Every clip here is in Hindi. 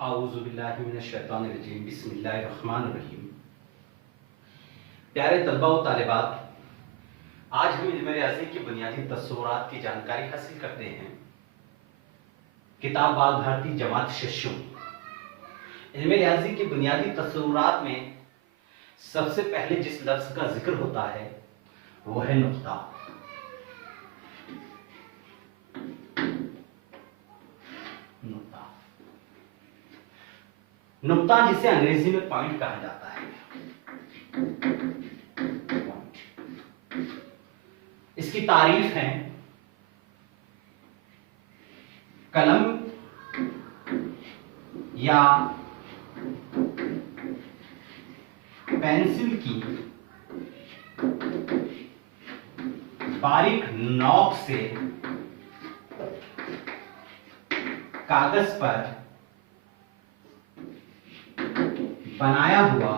आऊज़ुबिल्लाहिमिनश्शैतानिर्रजीम बिस्मिल्लाहिर्रहमानिर्रहीम। प्यारे तलबा व तालिबात, आज हम इल्म रियाज़ी की बुनियादी तस्वुरात की जानकारी हासिल करते हैं। किताब बाल भारती जमात शशुम। इल्म रियाज़ी की बुनियादी तस्वुरात में सबसे पहले जिस लफ्ज़ का जिक्र होता है वो है नुक्ता। नुक्ता जिसे अंग्रेजी में पॉइंट कहा जाता है। इसकी तारीफ है कलम या पेंसिल की बारीक नोक से कागज पर बनाया हुआ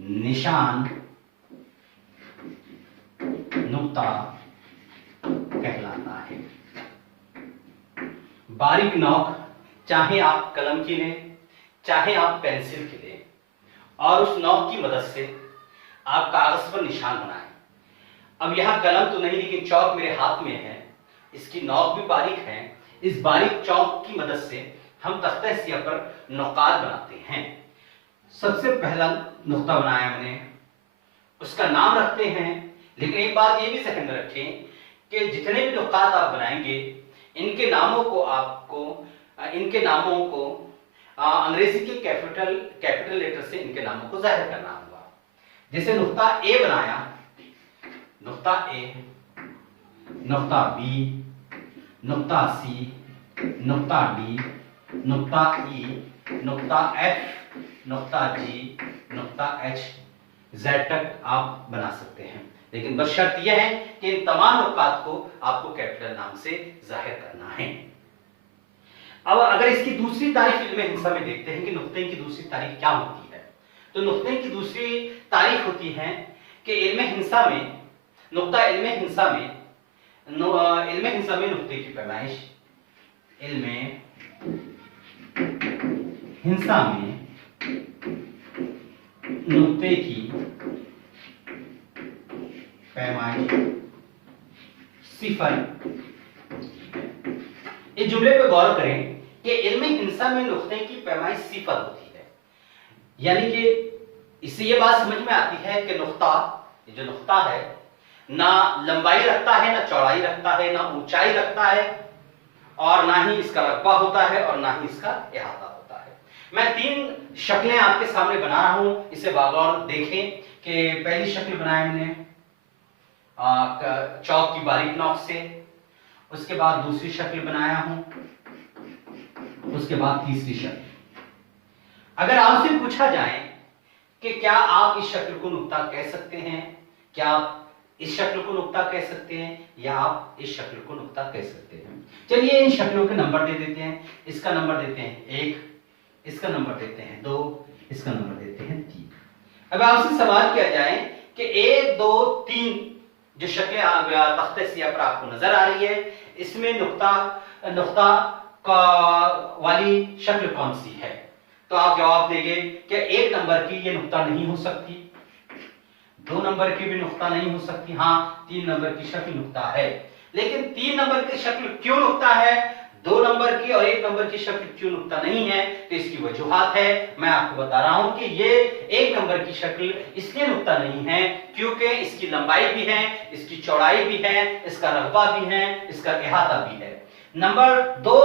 निशान नुक्ता कहलाता है। बारीक नोक चाहे आप कलम की लें चाहे आप पेंसिल की लें और उस नोक की मदद से आप कागज पर निशान बनाएं। अब यहां कलम तो नहीं लेकिन चौक मेरे हाथ में है, इसकी नोक भी बारीक है। इस बारीक चौक की मदद से हम तख्ते सिया पर नुकात बनाते हैं। सबसे पहला नुक्ता बनाया हमने, उसका नाम रखते हैं। लेकिन एक बात ये भी जहन में रखें कि जितने भी नुकात आप बनाएंगे इनके नामों को अंग्रेजी के कैपिटल लेटर से इनके नामों को जाहिर करना होगा। जैसे नुक्ता ए बनाया, नुक्ता ए, नुक्ता बी, नुक्ता सी, नुक्ता डी, नुक्ता ई, नुक्ता एफ, नुक्ता जी, नुक्ता एच, जेड तक आप बना सकते हैं। लेकिन बस शर्त यह है कि इन तमाम नुकात को आपको कैपिटल नाम से जाहिर करना है। अब अगर इसकी दूसरी तारीफ इल्म हिंसा में देखते हैं कि नुक्ते की दूसरी तारीफ क्या होती है, तो नुक्ते की दूसरी तारीफ होती है कि इल्म हिंसा में नुक्ते की पैमाइश, इल्म हिंसा में नुक्ते की पैमाइश सिफर। इस जुमले पे गौर करें कि इल्म हिंसा में नुक्ते की पैमाइश सिफर होती है। यानी कि इससे ये बात समझ में आती है कि जो नुक्ता है ना लंबाई रखता है, ना चौड़ाई रखता है, ना ऊंचाई रखता है और ना ही इसका रकबा होता है और ना ही इसका इहाता होता है। मैं 3 शक्लें आपके सामने बना रहा हूं, इसे बागौर देखें कि पहली शक्ल बनाया मैंने चौक की बारीक नोक से, उसके बाद दूसरी शक्ल बनाया हूं, उसके बाद तीसरी शक्ल। अगर आपसे पूछा जाए कि क्या आप इस शक्ल को नुक्ता कह सकते हैं, क्या आप इस शक्ल को नुक्ता कह सकते हैं या आप इस शक्ल को नुक्ता कह सकते हैं, चलिए इन शक्लों के नंबर दे देते हैं। इसका नंबर देते हैं 1, इसका नंबर देते हैं 2, इसका नंबर देते हैं 3। अब आपसे सवाल किया जाए कि 1, 2, 3 जो शक्लें तख्ते सिया पर आपको नजर आ रही है, इसमें नुक्ता का वाली शक्ल कौन सी है, तो आप जवाब देंगे कि 1 नंबर की ये नुक्ता नहीं हो सकती, 2 नंबर की भी नुक्ता नहीं हो सकती, हाँ 3 नंबर की शक्ल नुक्ता है। लेकिन 3 नंबर की शक्ल क्यों नुक्ता है, 2 नंबर की और 1 नंबर की शक्ल क्यों नुक्ता नहीं है, तो इसकी वजूहात है। मैं आपको बता रहा हूं कि ये 1 नंबर की शक्ल इसलिए नुक्ता नहीं है क्योंकि इसकी लंबाई भी है, इसकी चौड़ाई भी है, इसका रकबा भी है, इसका इहाता भी है। नंबर 2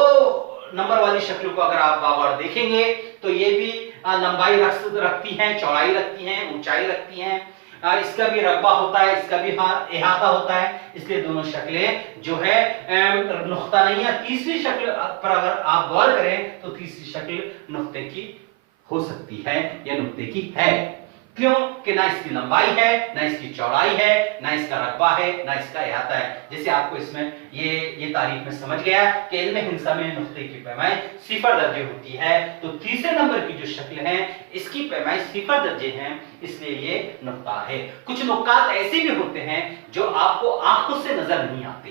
नंबर वाली शक्ल को अगर आप बार देखेंगे तो ये भी लंबाई रखती हैं, चौड़ाई रखती हैं, ऊंचाई रखती हैं, इसका भी रकबा होता है, इसका भी इहाता होता है, इसलिए दोनों शक्लें जो है नुक्ता नहीं है। तीसरी शक्ल पर अगर आप गौर करें तो तीसरी शक्ल नुक्ते की हो सकती है या नुक्ते की है। क्यों कि ना इसकी लंबाई है, ना इसकी चौड़ाई है, ना इसका रकबा है, ना इसका इहाता है। जैसे आपको इसमें ये तारीफ में समझ गया कि इल्म हिंसा में नुक्ते की पैमाइश 0 दर्जे होती है, तो तीसरे नंबर की जो शक्ल है इसकी पैमाइश 0 दर्जे है, इसलिए ये नुक्ता है। कुछ नुक्कात ऐसे भी होते हैं जो आपको आंखों से नजर नहीं आते,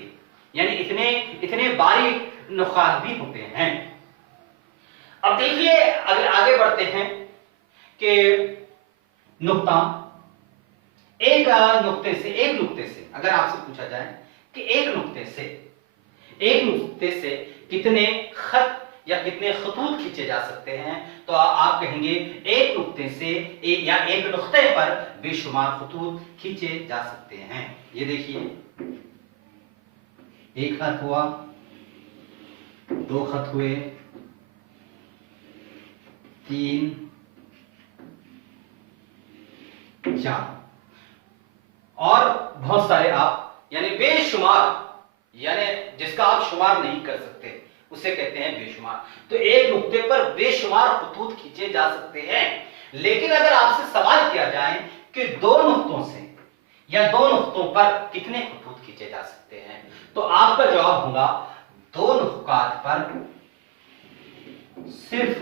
यानी इतने बारीक नुकात भी होते हैं। अब देखिए, अगर आगे बढ़ते हैं कि नुक्ता, एक नुक्ते से अगर आपसे पूछा जाए कि एक नुक्ते से कितने खत या कितने खतूत खींचे जा सकते हैं, तो आप कहेंगे एक नुक्ते से या एक नुक्ते पर बेशुमार खतूत खींचे जा सकते हैं। ये देखिए, एक खत हुआ, दो खत हुए, 3, 4 और बहुत सारे आप यानी बेशुमार, यानी जिसका आप शुमार नहीं कर सकते उसे कहते हैं बेशुमार। तो एक नुक्ते पर बेशुमार खतूत खींचे जा सकते हैं। लेकिन अगर आपसे सवाल किया जाए कि दो नुक्तों से या दो नुक्तों पर कितने खतूत खींचे जा सकते हैं, तो आपका जवाब होगा दो नुकात पर सिर्फ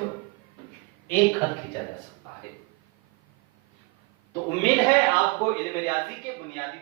एक खत खींचा जा सकता है। तो उम्मीद है आपको इल्म रियाजी के बुनियादी